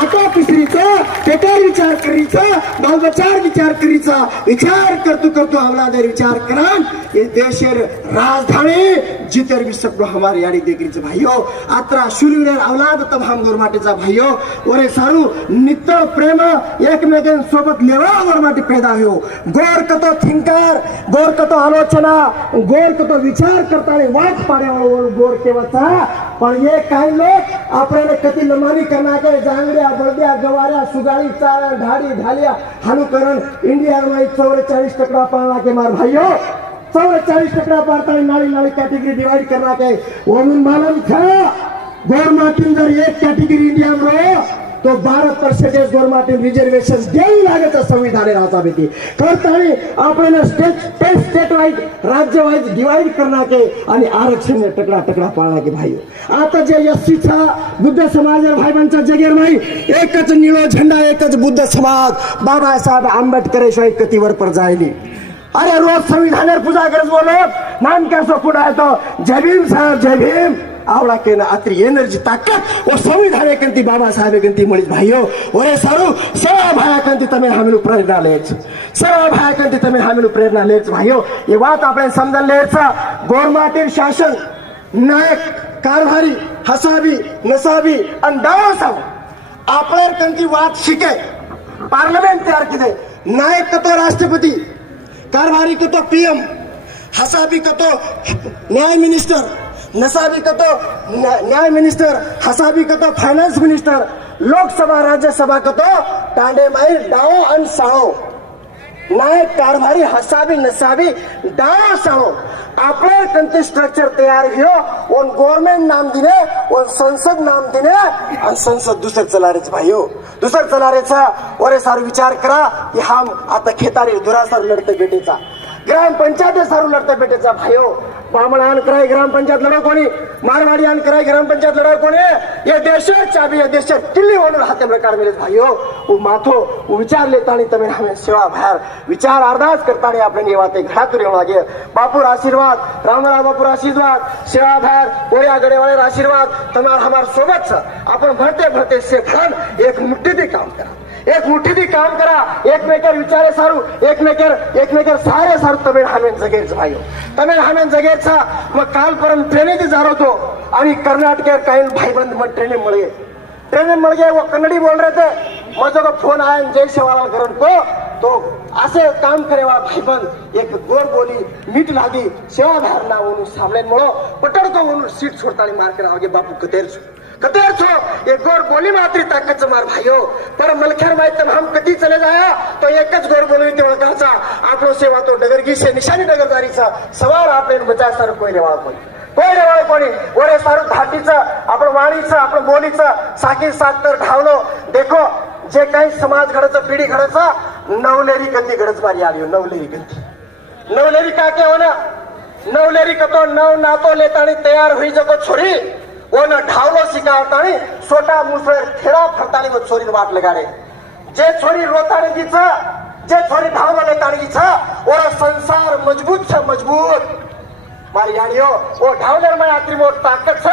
आटा पिसरीचा पेटर विचार करीचा बालबचार विचार करीचा विचार करतो हमलादार विचार करान ये देशेर राजधानी जितर भी सब हमारी याडी देखरीचा भाइयो आत्रा शुरूने औलाद तब हम गोरमाटेचा भाइयो ओरे सारू नित्य प्रेम एकमेकां सोबत लेवा गोरमाटी पैदा हो गोर कतो थिंकर गोर कतो आलोचना गोर कतो विचार करता वाट पाड्यावाळो गोर केवाचा पण हे काही लोक आपल्याला कधी लमानी करना के जांगड्या बळद्या गवाऱ्या सुगाळी चाळ ढाडी ढालिया हालूकरण इंडिया में 44 टकरा पाळना के मार भाइयों 44 टकरा पाड़ता नाली नाली कैटेगरी डिवाइड करना के वोमन मालूम था गोरमाटीन जर एक कैटेगरी इंडिया में तो 12% गोरमाटीन रिजर्वेशन देऊ लागेचं संविधान राजा बेटी करताना आपण स्टेट वाइज राज्य वाइज डिवाइड करना के आणि आरक्षण टकरा टकरा पाळना के भाई आता जे एससी चा बुद्ध समाज भाईबांचा जगेर नाही एकच निळो झेंडा एकच बुद्ध समाज बाबासाहेब आंबेडकर शिवाय कतीवर पर जायली अरे रोज संविधान पूजा करत बोलो नाम कैसो पुढा है तो जय भीम साहब जय भीम आवड़ा के ना अत्री एनर्जी ताकत वो संविधान कंती बाबा साहेब कंती मळी भाइयो ओरे सारू सेवा भाया कंती तमे हामीनु प्रेरणा लेच सेवा भाया कंती तमे हामीनु प्रेरणा लेच भाइयो ये बात आपण समजन लेच गोरमाटीर शासन नायक कारभारी हसाबी नसाबी अंदाज साव आपल्या कंती बात शिके पार्लिमेंट तयार किदे नायक तो राष्ट्रपति कारभारी को तो पीएम हसाबी को तो न्याय मिनिस्टर नसाबी का तो न्याय मिनिस्टर हसाबी का तो फाइनेंस मिनिस्टर लोकसभा राज्यसभा का तो टांडे माई डाओ अन साओ नायक कारभारी हसाबी नसाबी डाओ साओ आपले कंते स्ट्रक्चर तयार हो उन गवर्नमेंट नाम दिने उन संसद नाम दिने आणि संसद दुसर चलारेच भाइयो दुसर चलारेचा ओरे सारू विचार करा की हम आता खेतारी दुरासार लढते बेटेचा ग्राम पंचायत सारू लढते बेटेचा भाइयो बामणान कराय ग्राम पंचायत लढाव कोणी मारवाडियान कराय ग्राम पंचायत लढाव कोणी ये देशर चाबी ये देशर किल्ली होणार हाते प्रकार मिले भाइयो वो माथो वो विचार लेतानी तमे हमें सेवा भार विचार अरदास करतानी आपण ये वाते घडा करू लागे बापूर आशीर्वाद रामराव बापूर आशीर्वाद सेवा भार गोया गडेवाळे आशीर्वाद तमार हमार सोबत आपण भरते भरते से भन एक मुट्ठी दे काम करा एक मुट्ठी दी काम करा एकमेकर विचारे सारू एकमेकर सारे सारू तमें हमें जगेच भाइयो तमें हमें जगेचा मग काल परम ट्रेने दी जा रहा आणि कर्नाटक काही भाईबंद मग ट्रेने मळ गए वो कन्नड़ी बोल रहे थे मुझे को फोन आया जय सेवालाल करण को तो असे काम करे वाला भाईबंद एक गोर बोली मीठ लागी सेवा धारणा उन्होंने सामने मळो पटड़ को उन्होंने सीट छोड़तानी मार कर आगे बापू कतेर छो ये गोर बोली मात्री ताकत मार भाइयो पर मलखेर माहित हम कधी चले जाया तो एकच गोर बोली ते ओळखाचा आपलो सेवा तो डगरगी से निशानी डगरदारीचा सवार आपले बचाय सार कोई रेवाळ कोणी ओरे सारू धाटीचं आपण वाणीचं आपण बोलीचं साकी सातर ढावलो देखो जे काही समाज घडायचं पिढी घडायचं नवलेरी गंदी घडच मारी आली नवलेरी का के होना नवलेरी कतो नव नातो लेतानी तयार हुई जको छोरी वो न ढावलो शिकावतानी सोटा मुसळ थेरा फरतानी वो छोरी वाट लगाडे जे छोरी रोतानी गीचा जे छोरी ढावलो लेतानी गीचा ओरा संसार मजबूत मारी याडियो ओ ढावलर में आखरी मोट ताकत छ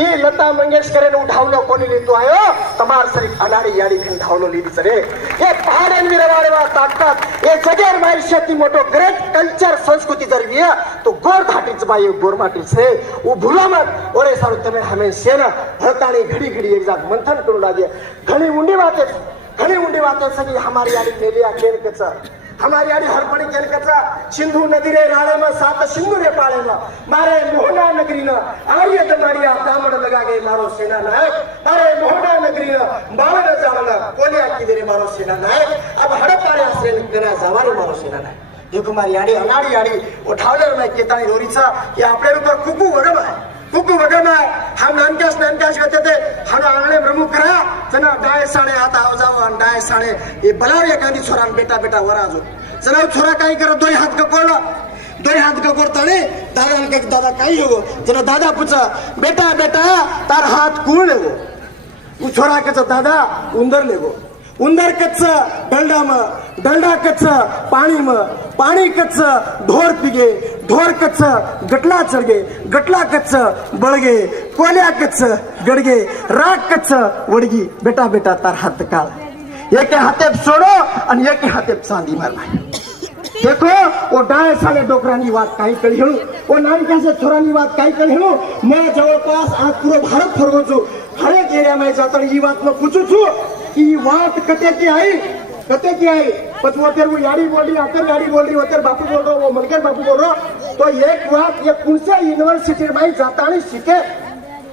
ई लता मंगेशकर ने ढावलो कोनी लेतो आयो तमार सरी अनाडी याडी फिन ढावलो लीदी सरे ये पहाड़न विरवाड़े वा ताकत ये जगेर मारी शक्ति मोटो ग्रेट कल्चर संस्कृति जरविया तो गोर घाटीच बाई गोर माटी से वो भूला मत ओरे सारू तमे हमें सेना भरतानी घड़ी एक जाग मंथन करू लागे घणी उंडी बातें सगी हमारी याडी मेलिया केन कचा हमारी आड़ी हरपड़ी केलकचा सिंधु नदी रे राणे में 7 सिंधु रे पाळे में मारे मोहना नगरी न आर्य दमाड़िया दामड़ लगा गए मारो सेना नायक मारे मोहना नगरी न बाळ न जावला कोलिया की रे मारो सेना नायक अब हड़पारे आश्रय करा जावारे मारो सेना नायक देखो मारी आड़ी अनाड़ी आड़ी उठावलर में केतानी रोरीचा ये आपल्या ऊपर कुकू वडम आहे कुकू वगैरह हम नानक्यास कहते थे हम आंगणे प्रमुख करा जना डाय साडे आता आव जाव आणि डाय साडे हे बलाव एखादी छोरान बेटा वर आजो जना छोरा काही करत दोय हात का कोरताने दादा काही हो जना दादा पूछा बेटा तार हाथ कूण लेगो उ छोरा कच दादा उंदर लेगो उंदर कच्च डलडा कच्च पाणी कच्च ढोर पिगे ढोर कच्च गटला चढगे गटला कच्च बळगे कोल्या कच्च गडगे राग कच्च वडगी बेटा तार हात काळ एके हाते सोडो आणि एके हाते चांदी मार देखो वो डाय साले डोकरानी बात काही कळी हेळू वो नानक्याच्या छोरानी बात काही कळी हेळू मैं जवळपास आज पूरा भारत फरगो छु हर एक एरिया में जाता ये बात मैं पूछू छु कि बात कते की आई बस वो तेरे को यारी बोल रही आकर यारी बोल रही वो तेरे बापू बोल रहा वो मनकर बापू बोल रहा तो एक बात ये कौन से यूनिवर्सिटी में जाता नहीं सीखे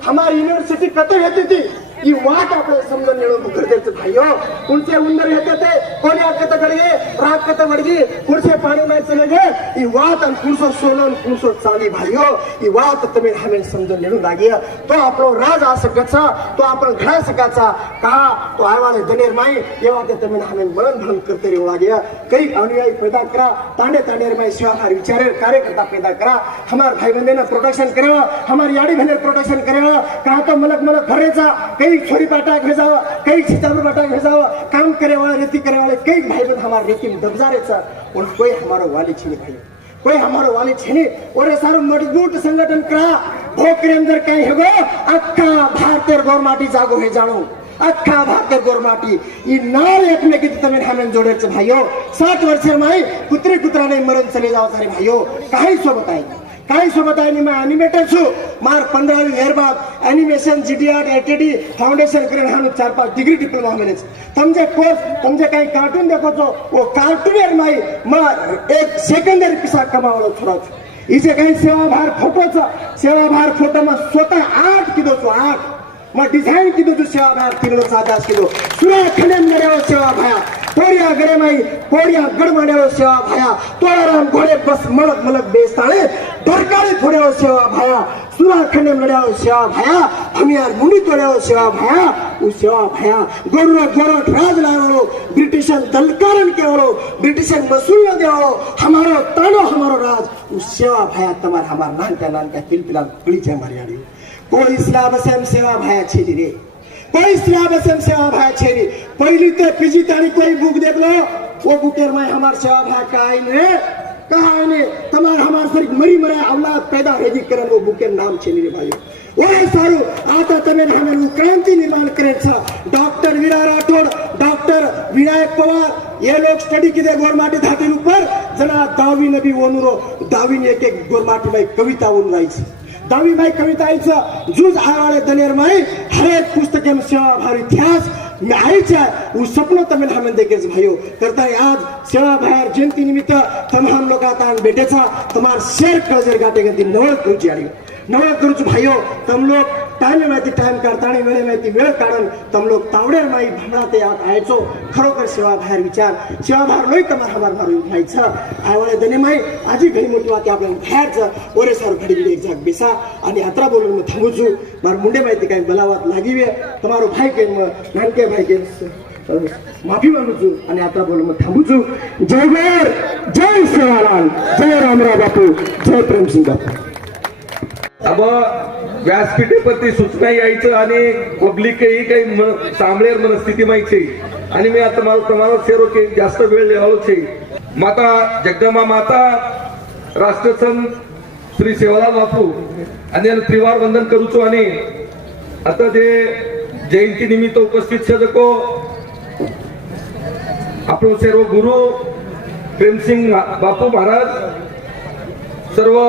हमारी यूनिवर्सिटी कते रहती थी ये वाट आपले समजून घेणं गरजेचं भाईयो कुणचे उंदर येते ते कोणी आकत गडगे राग कत वडगी कुणचे पाणी में चले गए ये वाट आणि कुणसो सोलन कुणसो चांदी भाईयो ये वाट तुम्ही हमें समजून घेणं लागे तो आपलो राज आ सकाचा तो आपण घडा सकाचा का तो आवाले दनेर माई ये वाट तुम्ही हमें मन करते रेव लागे कई अनुयायी पैदा करा तांडे में सेवा विचारे कार्यकर्ता पैदा करा हमार भाई बंदे ने प्रोटेक्शन करेवा हमारी याडी बहने प्रोटेक्शन करेवा का तो मलक घरेचा कई छोरी बाटा भेजावा कई सीतापुर बाटा भेजावा काम करे वाला रेती करे वाले कई भाई बहन हमारे रेती में दबजा रहे और कोई हमारा वाली छीने भाई कोई हमारो वाली छीने और ये सारो मजबूत संगठन करा भोकरे अंदर कहीं होगो अक्का भारतीय गोरमाटी जागो है जानो अक्का भारतीय गोरमाटी ये नाल एक में किती तमें हमें जोड़े च भाइयों 7 वर्ष माई कुत्रा ने मरण चले जाओ सारे भाइयों काही सो बताएंगे मैं एनिमेटर छु मार 15 ईयर बाद एनिमेशन जीडीआर एटीडी फाउंडेशन करे हम 4-5 डिग्री डिप्लोमा मिले तमजे कोर्स तमजे काही कार्टून देखो तो वो कार्टूनर माई मार एक सेकंडरी पिसा कमावलो छोरा इसे काही सेवाभार फोटो में स्वतः 8 किलो 8 मैं डिजाइन की तो सेवा 3 किलो सुरा खंडन मड्यावर सेवा भाया पोरिया गरे माई पोरिया गड मड्यावर सेवा भाया तोळाराम घोडे बस मलक बेस्ताळे डरकाळे थोड्यावर सेवा भाया सुरा खंडन मड्यावर सेवा भाया हमियार मुंडी तोड्यावर सेवा भाया उ सेवा भाया गोरट राज लावलो ब्रिटिशन दलकारण केवलो ब्रिटिशन मसूल देवलो हमारो तानो हमारो राज उ सेवा भाया तमार हमार नानका पिलपिला कुळीच्या मारियाडी कोई स्लैब सेवा भाया छेली रे कोई स्लैब सेवा भाया छेली पहली तो पीजी तारी कोई बुक देख लो वो बुकेर में हमार सेवा भाया कहा ने तमार हमार सर मरी मरा औलाद पैदा होगी करन वो बुकेर नाम छेली रे भाई ओए सारू आता तमें हमें क्रांति निर्माण करे था डॉक्टर वीरा राठौड़ डॉक्टर विनायक पवार ये लोग स्टडी किदे गोरमाटी धाती ऊपर जना दावी नबी वनुरो दावी ने एक गोरमाटी में कविता वन राईची दावी भाई कविताईचं जूज आवाळे दनेर माई हर एक पुस्तक में सेवा भार इतिहास में आईचा वो सपनों तमिल हमें देखे भाइयों करता है आज सेवा भार जयंती निमित्त तमाम लोग आता बेटेचा तमार शेर कजर गाटेगा दिन नवल करूच भाइयों तुम लोग टाइम काढताना वेळ काढून तुम लोग तावडेर माई भमराते आत आयचो खरोखर सेवा भार विचार सेवा भार लोई तमार हमार मारू व्हायचं आवाळे दने माई आजी घडी मोठी वाते आपण बाहेरच ओरे सर घडी एक जाग बेसा आणि यात्रा बोलून थांबूचू मार मुंडे माहिती काही बलावात लागिवे तुम्हारो भाई के नानके भाई के माफी मागूचू आणि यात्रा बोलून थांबूचू जय वीर जय सेवालाल जय रामराव बापू जय प्रेमसिंग बापू अब व्यासपीठेपती सूचना यायचं आणि पब्लिकही काही सांभळेर मनस्थिती माहिती आणि मी आता मला तुम्हाला सेरो की जास्त वेळ लेवालो छे माता जगदंबा माता राष्ट्रसंत श्री सेवालाल बापू आणि त्रिवार वंदन करूचो आणि आता जे जयंती निमित्त उपस्थित सजको आपण सर्व गुरु प्रेमसिंग बापू महाराज सर्व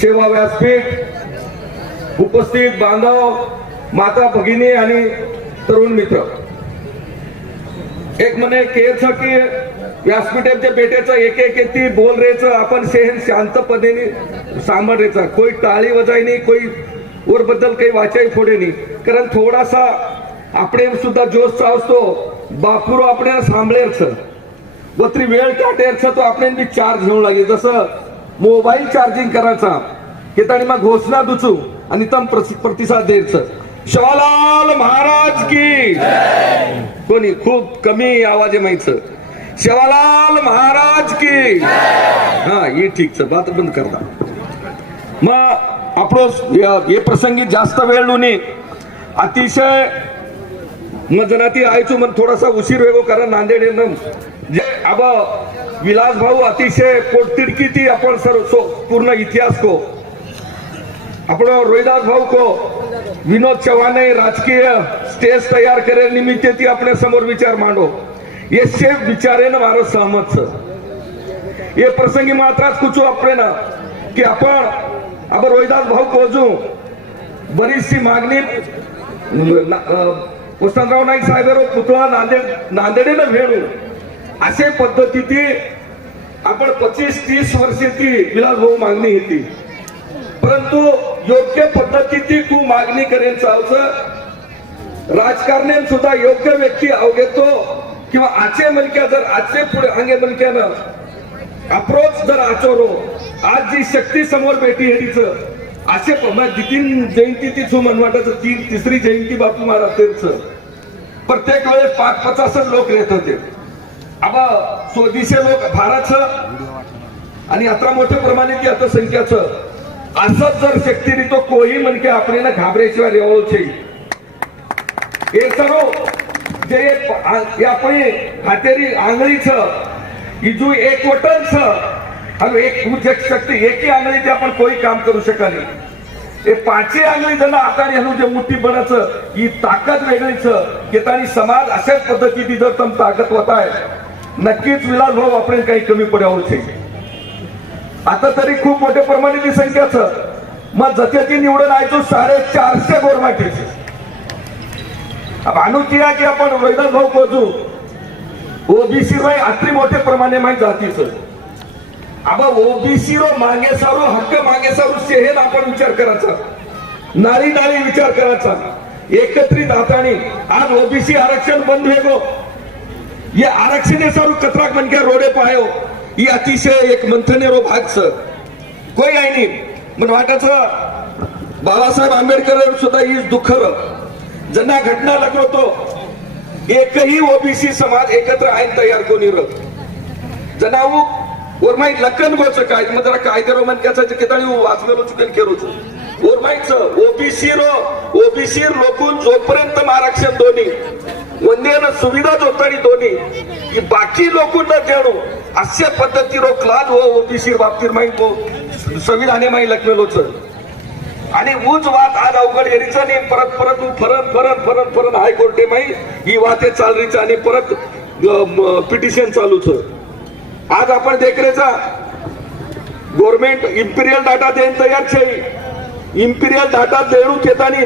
सेवा व्यासपीठ उपस्थित बांधव माता भगिनी आणि तरुण मित्र एक मने केच की व्यासपीठाच्या बेटेचं एक ती बोल रेच आपण सेहन शांतपणे सांभाळ रेचा कोई टाळी वजाई नाही कोई वर बद्दल काही वाचाई थोडे नाही कारण थोडासा આપણે સુદ્धा જોશ આવતો બાપુરો આપણે સાંભળેર છે વતરી વેળ કાઢેર છે તો આપણે બી ચાર્જ घेऊन लागे जसं मोबाईल चार्जिंग करायचा की ताणी मग घोषणा दुचू आणि तम प्रतिसाद द्यायचं. शिवालाल महाराज की कोणी खूप कमी आवाज माहिती शिवालाल महाराज की हा ये ठीक बात बंद करता. मग आपण हे प्रसंगी जास्त वेळ लोणी अतिशय मजनाती आयचो मग थोडासा उशीर वेगो कारण नांदेड जे अब विलास भाऊ अतिशय पोटतिडकी ती आपण सर्व पूर्ण इतिहास को आपण रोहिदास भाऊ को विनोद चव्हाण राजकीय स्टेज तैयार करे निमित्त ती अपने समोर विचार मांडो ये सेफ विचारे न मारो सहमत ये प्रसंगी मात्राच कुछ आपले ना की आपण अब रोहिदास भाऊ कोजू बरीचशी मागणी वसंतराव नाईक साहेब पुतळा नांदेडीनं भेटू अशा पद्धतीची आपण 25-30 वर्षे ती विलास भाऊ मागणी होती परंतु योग्य पद्धतीची तू मागणी करेन चालचं राजकारण्यात सुद्धा योग्य व्यक्ती अवघेतो किंवा आचे मनक्या जर आचे पुढे अंगे मनक्यानं अप्रोच जर आचोरो आज जी शक्ती समोर भेटी हेडीचं असे नितीन जयंती ती मनवाटाचं तिसरी जयंती बापू महाराज तेच प्रत्येक वेळेस 5-50 लोक येत होते. आबा स्वदेशी लोक भारतचं आणि अत्रा मोठ्या प्रमाणे ती आता संख्याचं असंच जर शक्तीने तो कोही म्हणके आपल्याला घाबरायशिवाय रेवळचे हे सर्व जे आपली हातेरी आंगळीचं इजू एक वटनच आणि एक शक्ती एकी आंगळीचे आपण कोई काम करू शकत नाही. हे 5 आंगळी जण हाताने हलू जे मुठी बनाचं ही ताकद वेगळीच की समाज अशाच पद्धतीने जर तम ताकद होत आहे नक्कीच विलास भाऊ आपण काही कमी पडावं. आता तरी खूप मोठ्या प्रमाणात संख्याच मग जत्याची निवडून आहे तो 450 गोरमाटीची अनुचिया की आपण रोहिदास भाऊ पोचू ओबीसी राय अति मोठ्या प्रमाणे माहिती जातीच अब ओबीसी रो मागे सारू हक्क मागे सारू सेहेन आपण विचार करायचा नाळी नाळी विचार करायचा एकत्रित हाताने आज ओबीसी आरक्षण बंद होगो ये आरक्षण सारू कतराक मन के रोडे पायो ही अतिशय एक मंथनेरो भागच कोई आहे नाही पण वाटाचं बाबासाहेब आंबेडकर सुद्धा ही दुःखर ज्यांना घटना लागलो तो एकही ओबीसी समाज एकत्र आईन तयार कोणी ज्यांना ओरमाई लक्कन गोच काय मग जरा कायदेरो मन त्याचा किताळी वाचलेलो चुकेल केरोच ओरमाईच ओबीसी लोकून जोपर्यंत आरक्षण दोन्ही वंदेन सुविधा जोतानी दोन्ही बाकी लोकून देणो अशा पद्धतीरो क्लास ओबीसी बाबतीत माहिती संविधाने माही लक्ष्मेलोच आणि ऊच वाद आज अवघड येरीचा नाही परत हायकोर्टे माही ही वाते चालरीचा आणि परत पिटिशन चालूच. आज आपण देखरेचा गव्हर्नमेंट इम्पिरियल डाटा देण तयार छे इम्पिरियल डाटा देणू घेतानी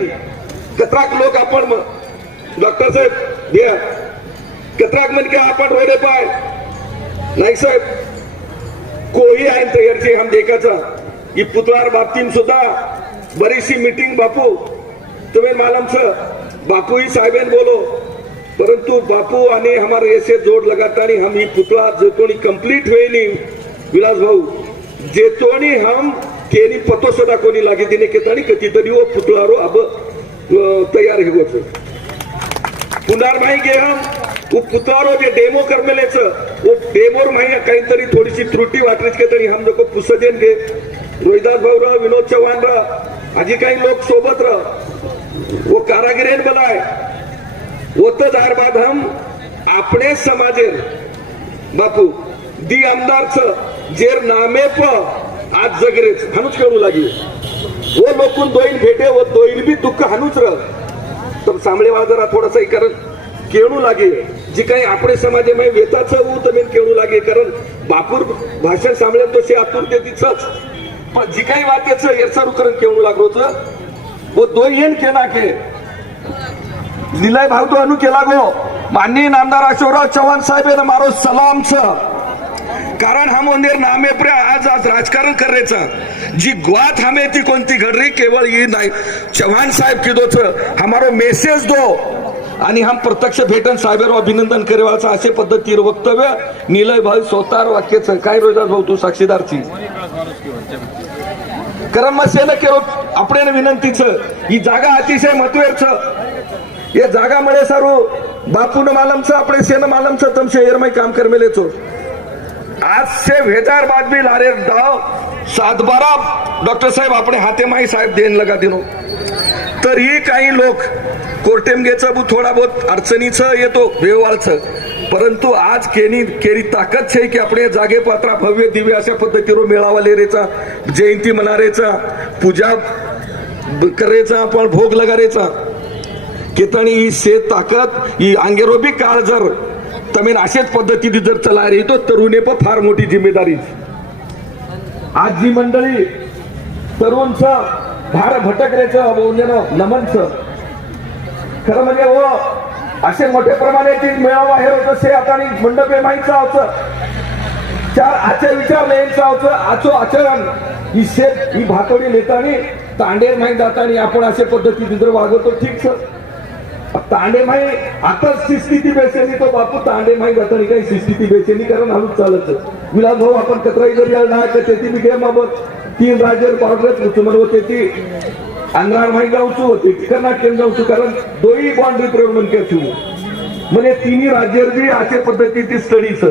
कतराक लोक आपण डॉक्टर साहेब द्या कतराक मन के आपण रोडे पाय नाही साहेब कोई आईन तयार छे हम देखाचा ही पुतळार बाबतीत सुद्धा बरीचशी मीटिंग बापू तुम्हें मालूम छ बापू ही साहेबन बोलो परंतु बापू आणि हमारे ऐसे जोड़ लगातानी हम ही पुतला जेतोनी कंप्लीट हुए विलास भाऊ जेतोनी हम केनी पतो सदा कोनी लागे दिने केतानी कती तरी वो पुतळारो अब तयार है वो पुनार माही गे हम वो पुतळारो जे डेमो करमेलेच वो डेमोर माही काहीतरी थोडीशी त्रुटी वाटरीच के तरी हम लोग पुसदेन गे रोहिदास भाऊ रा विनोद चव्हाण रा आजी काही लोक सोबत रह वो कारागिरेन बनाए वो तो जार बाद हम अपने समाजे बापू दी आमदार जेर नामे प आज जगरेच हानूच करू लागी वो लोकून दोईन भेटे वो दोईन भी दुःख हानूच रह तब सामळे जरा थोडासा कारण केळू लागे जी काही आपले समाजे में वेताच वो तमेन केळू लागे कारण बापूर भाषण सामळे तो से आतुरते तिचच पण जी काही वाक्याचं येरसारूकरण केळू लागरोच वो दोईन केना के निलय भाव तो अनु केला गो माननीय नामदार अशोकराव चव्हाण साहेब ने मारो सलाम छ कारण हम उन्हें नामे पर आज राजकारण कर रहे छ जी ग्वात हमें थी कोणती घड रही केवळ ये नहीं चव्हाण साहेब की दो हमारो मैसेज दो आणि हम प्रत्यक्ष भेटन साहेबांवर अभिनंदन करेवाचं असे पद्धतीवर वक्तव्य निलय भाई स्वतः वाक्याचं काय रोहिदास भाऊ तू साक्षीदारची कारण मग सेल केलो आपण विनंतीचं ही जागा अतिशय महत्वाचं या जागामुळे सारू बापून मालमचं आपण सेन मालमचं तमशे एरमाई काम करमेलेचो आज से वेजार बाद भी लारे डाव 7-12 डॉक्टर साहेब આપણે हातेमाई साहेब देन लगा दिनो तरी काही लोक कोर्टेमगेचं थोडा बहुत अडचणीचं येतो व्यवहारचं परंतु आज केरी ताकद छे की आपण जागे पात्रा भव्य दिव्य अशा पद्धतीवर मेळावा लेरेचा जयंती मनारेचा पूजा करेचा आपण भोग लगारेचा केतणी ही से ताकद ही अंगेरोबी काळ जर तमेन अशाच पद्धतीने जर चला रही तो तरुणे पण फार मोठी जिम्मेदारी आज जी मंडळी तरुणचं भार भटकरेचं बोलणं नमनचं खरं म्हणजे हो असे मोठ्या प्रमाणात मेळावा हे होत असे आता मंडपे माहीतचं होतं चार आचे विचार नेमचं होतं आचो आचरण ही शेत ही भातोडी नेतानी तांडेर माहीत जातानी आपण अशा पद्धतीने जर वागवतो ठीक तांडे माही आताच स्थिती बेचेनी तो बापू तांडे माही जातानी काही स्थिती बेचेनी कारण हळूच चालत विलास भाऊ आपण कतराई जरी नाही तर तेथी बी गेम बाबत 3 राज्य पावडरच होतो होते ती अंधार माही जाऊचू होते कर्नाटक जाऊचू कारण दोही बाउंड्री प्रमाण करतो म्हणजे तिन्ही राज्यावर बी अशा पद्धतीची स्टडीच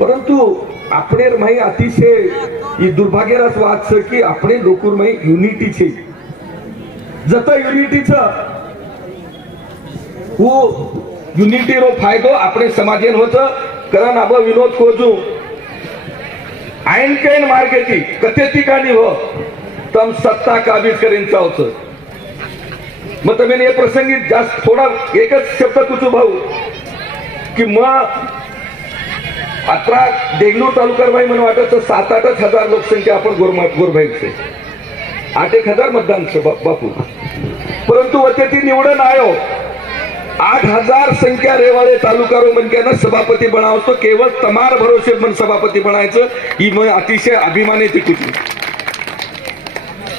परंतु आपणे माही अतिशय ही दुर्भाग्यरस वाद की आपणे लोकूर माही युनिटीची जत युनिटीचं वो युनिटी रो फायदो આપણે समाजेन होतं कारण अब विनोद कोजू आईन कैन मार्गेती कथे ठिकाणी हो तम सत्ता काबीज करेंचा होतं मग तुम्ही हे प्रसंगी जास्त थोडा एकच शब्द कुचू भाऊ की मग अत्रा देगलूर तालुक्यावर म्हणून वाटत 7-8 हजार लोकसंख्या आपण गोरभाईचे 8-1 हजार मतदान बापू परंतु वते ती निवडून आयो 8,000 संख्या रेवाड़े तालुका रो मनक्यानं सभापती बनावतो केवळ तमार भरोसे मन सभापती बनायचं ही मग अतिशय अभिमानी तिथून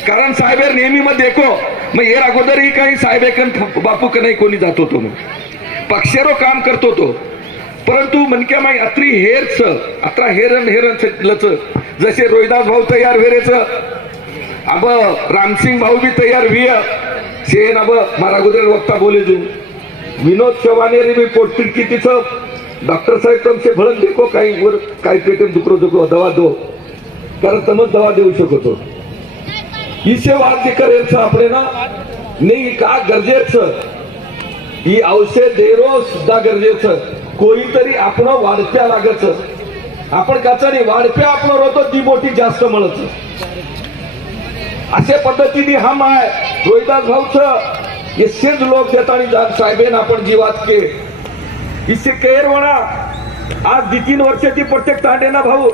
कारण साहेबर नेहमी मग देखो मग हे अगोदरही काही साहेबेकन बापू का नाही कोणी जातो तो पक्षेरो काम करतो तो परंतु मनक्या माई अत्री हेरच अत्रा हेरण जसे रोहिदास भाऊ तयार वेरेच अब रामसिंग भाऊ भी तयार विय शेन अब मारा अगोदर वक्ता बोले जू विनोद चव्हाणेरी भी पोटतिडकी तिचं डॉक्टर साहेब तुमचे भळण देखो काही वर काही पेटन दुखरो दुखरो दवा दो कारण तमच दवा देऊ शकतो हिशे वाद करेल आपले ना नाही का गरजेचं ही औषध देरो सुद्धा गरजेचं कोणीतरी आपण वाढत्या लागच आपण काचारी वाढप्या आपण रोतो ती मोठी जास्त मिळत अशा पद्धतीने हम आहे रोहिदास भाऊचं येसेच लोक देतानी साहेबेन आपण जीवात के इससे केर म्हणा आज 2-3 वर्षाची प्रत्येक तांडेना भाऊ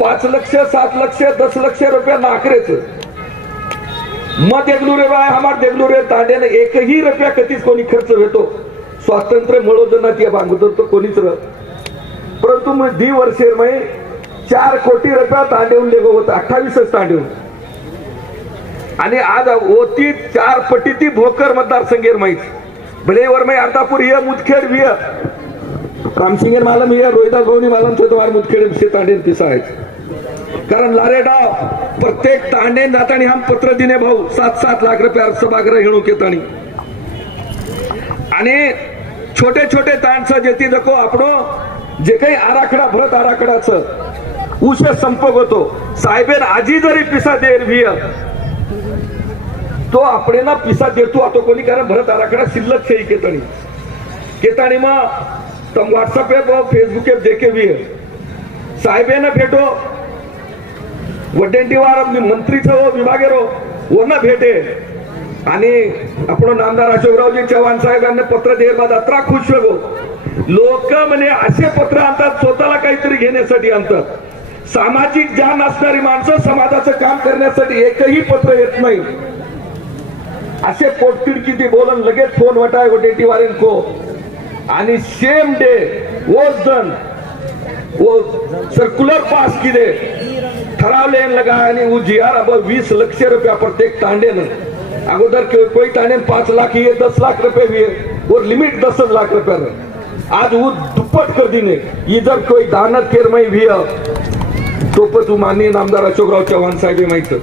5 लाख 7 लाख 10 लाख रुपया नाकरेच मग देगलुरे बाय हमार देगलुरे तांडेनं 1ही रुपया कधीच कोणी खर्च भेटो स्वातंत्र्य मिळवताना ती अगोदर तो कोणीच परंतु मग 2 वर्षे मै 4 कोटी रुपया तांडेऊन लेगो होता 28 तांडेऊन आणि आज होती 4 पटी ती भोकर मतदारसंघेर माहीत भले वर मै अर्धापूर ये मुदखेड विय रामसिंगेर मालम ये रोहिदास भाऊनी मालम से तुम्हारे मुदखेड से तांडेन पिसा आहे कारण लारेडाव प्रत्येक तांडेन जातानी हम पत्र दिने भाऊ 7-7 लाख रुपया सभागृह हेणू केतानी आणि छोटे छोटे तांडचं जेती दको आपण जे काही आराखडा भरत आराखडाचं उशे संपक होतो साहेबेन आजी जरी पिसा देर विय तो આપણે ના પીસા દેતો આ તો કોની કારણ ભરત આરાખડા શિલ્લક છે કેતાણી માં તમ WhatsApp पे Facebook पे देखे भी है साहेबे ना भेटो वडेंटीवार मंत्रीचं विभागेरो वो ना भेटे आणि आपण नामदार अशोकरावजी चव्हाण साहेबांना पत्र देर बाद अत्रा खुश हो लोक म्हणे असे पत्र आणतात स्वतःला काहीतरी घेण्यासाठी आणतात सामाजिक जाण असणारी माणसं समाजाचं काम करण्यासाठी एकही पत्र येत नाही असे पोटतिडकी ती बोलन लगेच फोन वटाय वडेटी वारेन को आणि सेम डे वोज डन वो सर्कुलर पास किदे ठरावले लगा आणि वो जीआर अब 20 लाख रुपया प्रत्येक तांडेन अगोदर कोई तांडेन 5 लाख ये 10 लाख रुपये भी और लिमिट 10 लाख रुपया रहे आज वो दुप्पट कर दी ने इधर कोई दानत केर मई भी तो पण तू माननीय नामदार अशोकराव चव्हाण साहेब हे माहिती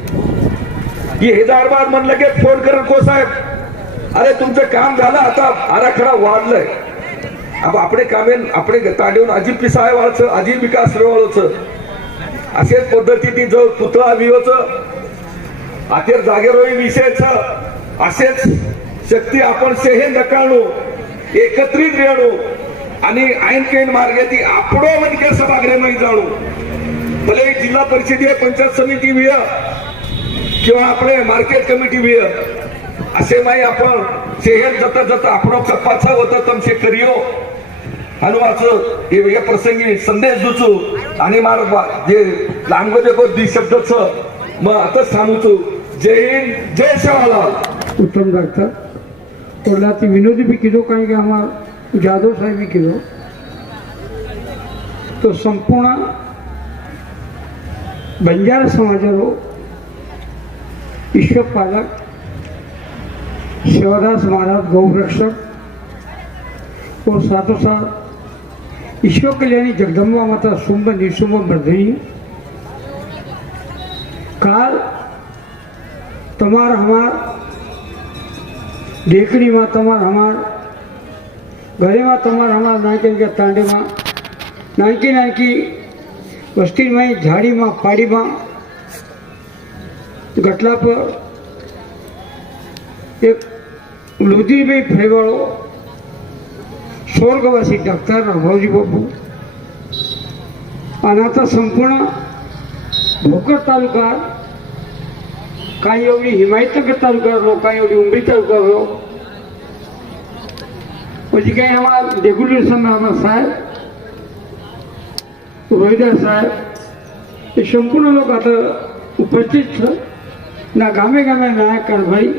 हे हैदराबाद म्हणलं की फोन करेल को साहेब अरे तुमचं काम झालं आता आराखडा वाढलाय अब આપણે કામે આપણે તાંડવનું અજી पिसाय वाळचं अजी विकास रेवाळचं असेच पद्धतीने जो पुतळा विवचं अखेर जागेरोई विषयचं असेच शक्ती आपण सेहे नकाळू एकत्रित रेणू आणि ऐन कैन मार्गे ती आपडो म्हणजे सभागृहामध्ये जाणू भले जिल्हा परिषदीय पंचायत समिती विय किंवा आपले मार्केट कमिटी विय असे माई आपण शहर जाता जाता आपण कपाचा होता तमसे करियो हनुवाचं हे वेगळ्या प्रसंगी संदेश दुचू आणि मार जे लांगोजे को दी शब्दच मग आता सांगूचू जय हिंद जय सेवालाल उत्तम डॉक्टर ओलाती विनोदी भी कीधो कहीं कि हमारा जादव साहब भी कीधो तो संपूर्ण बंजारा समाजारो ईश्वर पालक शिवदास महाराज गौरक्षक और साथों साथ ईश्वर कल्याणी जगदम्बा माता शुंभ निशुंभ वर्धिनी काल तमार हमार देखनी में तमार हमार घरे में तमार हमार नायकन के तांडे में नायकी नायकी वस्ती में झाड़ी में पाड़ी में गटला पर एक लोधी में फरेवाड़ो स्वर्गवासी डॉक्टर रामभाऊजी बापू आणि आता संपूर्ण भोकर तालुका काही एवढी हिमायतनगर तालुका काही एवढी उमरी तालुका म्हणजे काही आम्हाला रेग्युलेशन आम्हाला साहेब रोहिदास साहेब हे संपूर्ण लोक आता उपस्थित ना गामे गामे नया कारभारी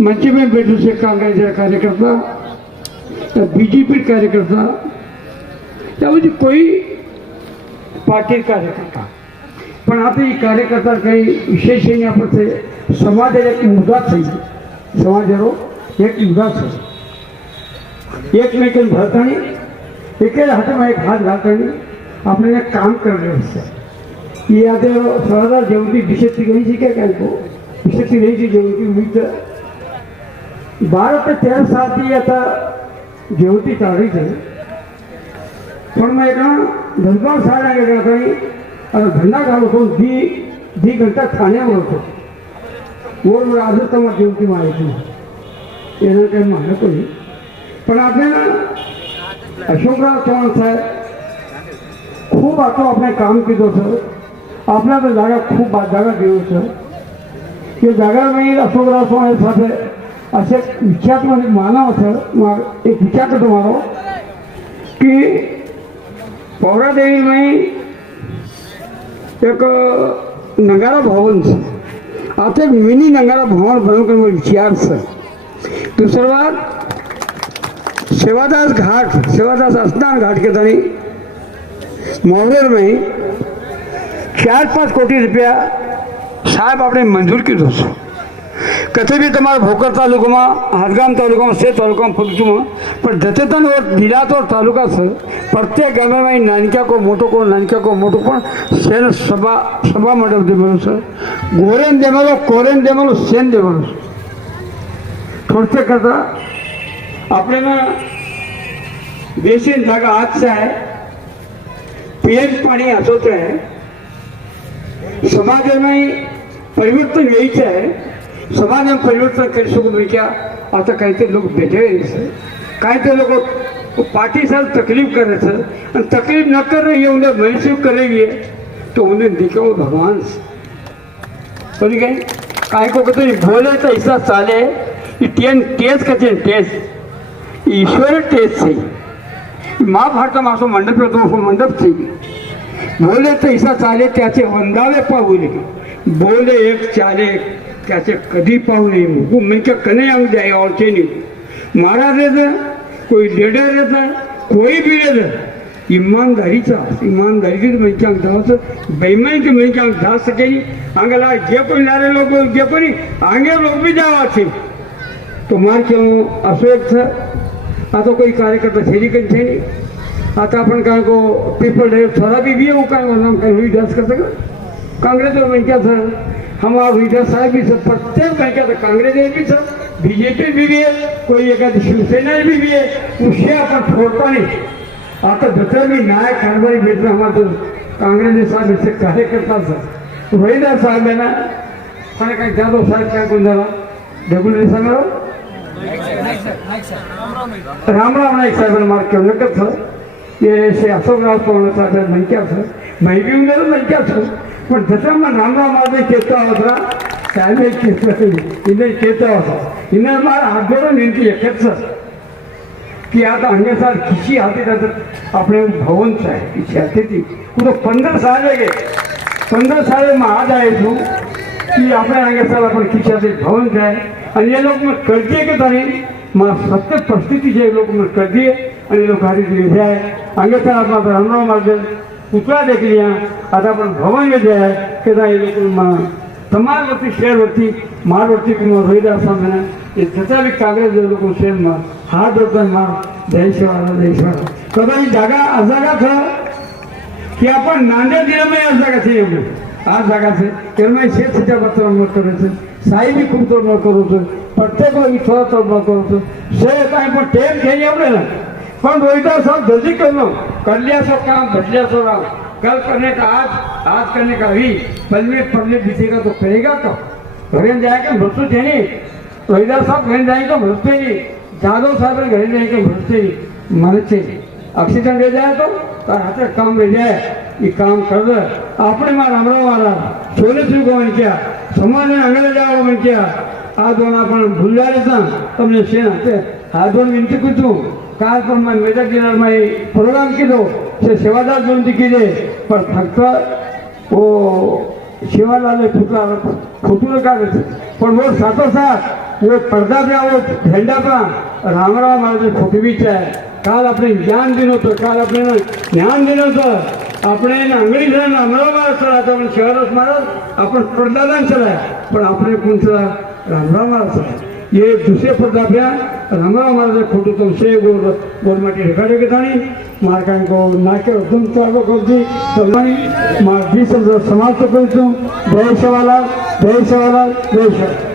मंच में बैठो से कांग्रेस कार्यकर्ता बीजेपी कार्यकर्ता या म्हणजे कोई पार्टी कार्यकर्ता पण आता ही कार्यकर्ता काही विशेष नाही आपण ते समाजाला एक मुद्दा चाहिए समाजारो एक मुद्दा चाहिए एकमेकन भरतानी एकेच हाथમાં एक हात घालतानी આપણે એક કામ કરી રહ્યું છે એ આજે સરદાર જેવતી વિશેષથી ગઈ છે કે કાંઈ વિશેષથી રહી છે જેવતી ઉમ્મીદ 12 ते 13 सालથી आता जेवती चालू છે પણ મેં એકણા દરબાર સારા ગયા કઈ અને ધંધા કાઢો તો દી ઘંટા થાण्यावर होतो वर मला आज તમારે જેવતી માહિતી એના કંઈ માને કોઈ પણ આપણે अशोकराव चव्हाण साहेब खूप आतो આપણે કામ કીધું છે આપણા તો જાગા ખૂબ જાગા દેવું છે કે જાગામાં अशोकराव चव्हाण સાથે असे विचारात्मक मानव असं एक विचार करतो मारो की पौरादेवी में एक नगारा भवन से आता मिनी नगारा भवन बनवकर विचार से दूसरी बात सेवादास स्नान घाट के तनी मोहनेर में 4-5 कोटी रुपया साहब आपने मंजूर की दोस्तों कथे भी તમારા ભોકર તાલુકામાં હાથગામ તાલુકામાં છે તાલુકામાં ફગચુમાં પણ જતેતન और बिलात और तालुका से प्रत्येक गाँव में नानक्या को मोटो पण सेन सभा मंडप देवानो છે गोरेन देवानो कोरेन देवानो सेन देवानो थोडसे करता आपल्याला बेसिन जागा आज आहे पियन पाणी असोच आहे समाजामध्ये परिवर्तन यायचं आहे समाज में परिवर्तन कर सकूँ मैं क्या आता कहीं तो लोग बैठे हुए कहीं तो लोग पार्टी साथ तकलीफ कर रहे थे और तकलीफ न कर रही है उन्हें महसूस करेंगे तो उन्हें देखो भगवान समझ गए काय को कहते बोले तो ऐसा चाले टेस्ट कहते टेस्ट ईश्वर टेस्ट से माँ भारता मासो मंडप तो मंडप थी बोले तो ऐसा चाले त्याचे वंदावे पाहुले बोले एक चाले त्याचे कधी पाहू नये मुकू म्हणजे कने आऊ द्या और महाराज रहता कोई लीडर रहता कोई भी रहता ईमानदारीचा ईमानदारी म्हणजे धावचं बेईमानी म्हणजे धा सके आंगला जे कोई नारे लोग जे कोई आगे लोग भी जावा थे तो मार क्यों असो एक आता कोई कार्यकर्ता छेड़ी कहीं छे नहीं आता अपन कहीं को पीपल डे थोड़ा भी है वो कहीं नाम कहीं हुई डांस कर सके कांग्रेस में क्या था हमारा विद्या साहेब भी सब प्रत्येक में क्या था कांग्रेस भी सब बीजेपी भी है कोई एक शिवसेना भी है उससे अपन छोड़ता नहीं आता जैसे भी नायक कारभारी भेटना हमारा तो कांग्रेस साहब इससे कार्यकर्ता सर वहीदार साहब है ना मैंने कहीं जादव साहब क्या कौन जरा डेपुटी सांगा रामराव नाईक साहेबांना मार्क केलं नकच सर ये से अशोकराव पवार साहेब म्हणक्या सर मैं भी उन्हें म्हणक्या सर पण जसं मग रामराव माझे केता होता साहेब इन्हें केता होता इन्हें मार हाथ जोड़ो निंती एकच सर कि आता हंगे साल किसी आती रहते अपने भवन से किसी आती थी वो तो 15 साल है 15 साल में आ जाए तू कि अपने हंगे साल अपन किसी आती भवन से और ये लोग में कर दिए के तारी माँ सत्य परिस्थिति जो लोग में कर दिए और ये लोग गाड़ी ले जाए हंगे साल अपना रामराव मार दे पुतला देख लिया आता अपन भवन में जाए के ये लोग माँ तमाम वरती शहर वरती मार वरती रोहिदार सामने ये जैसा भी कांग्रेस लोग शहर में हाथ जोड़ता मार देशवाला कदा ही जागा अजागा था कि अपन नांदेड जिले में अजागा थे आज जागा से केरळ शेत सिचा बच्चा मत करायचं साई भी खूप तोड करू प्रत्येक लोक थोडा तोड करू शे काय पण टेम घेणे आपल्याला पण रोहिदार साहब जल्दी करलो करलिया सो काम बदलिया सो राम कल करने का आज करने का भी पल्ले बीतेगा तो करेगा कब घर जाएगा भरोसे देने रोहिदार साहब घर जाएंगे भरोसे नहीं जादव साहब घर जाएंगे भरोसे नहीं मन से ऑक्सीजन ले जाए तो हाथ काम ले जाए ये काम कर दे अपने मार रामराव वाला सोने से को क्या समाज अंगले जाओ मन क्या आज दोन आपण भूलजारे सा तुमने शेन हाथे हाथ दोन विनती कुतू काल पण मैं मेदक जिल्हा में प्रोग्राम किलो से सेवादार विनती कीजिए पर फक्त वो शिवालाल फुटूर का पर वो साथों साथ वो पर्दा पे वो झंडा पर रामराव महाराज फोटो भी है काल अपने ज्ञान दिन होतं काल आपल्याला ज्ञान दिलं होतं आपण अंगडी घेऊन रामराव महाराज सर आता आपण शिवादास महाराज आपण प्रदान चला पण आपण कोणचा रामराव महाराज सर ये दूसरे प्रताप्या रामराव महाराज फोटो तो से गोरमाटी रिकार्ड के थानी मार्कान को नाके उद्यम चालू कर दी तमानी मार दी समाप्त करतो जय शिवालाल जय शिवालाल जय शिवालाल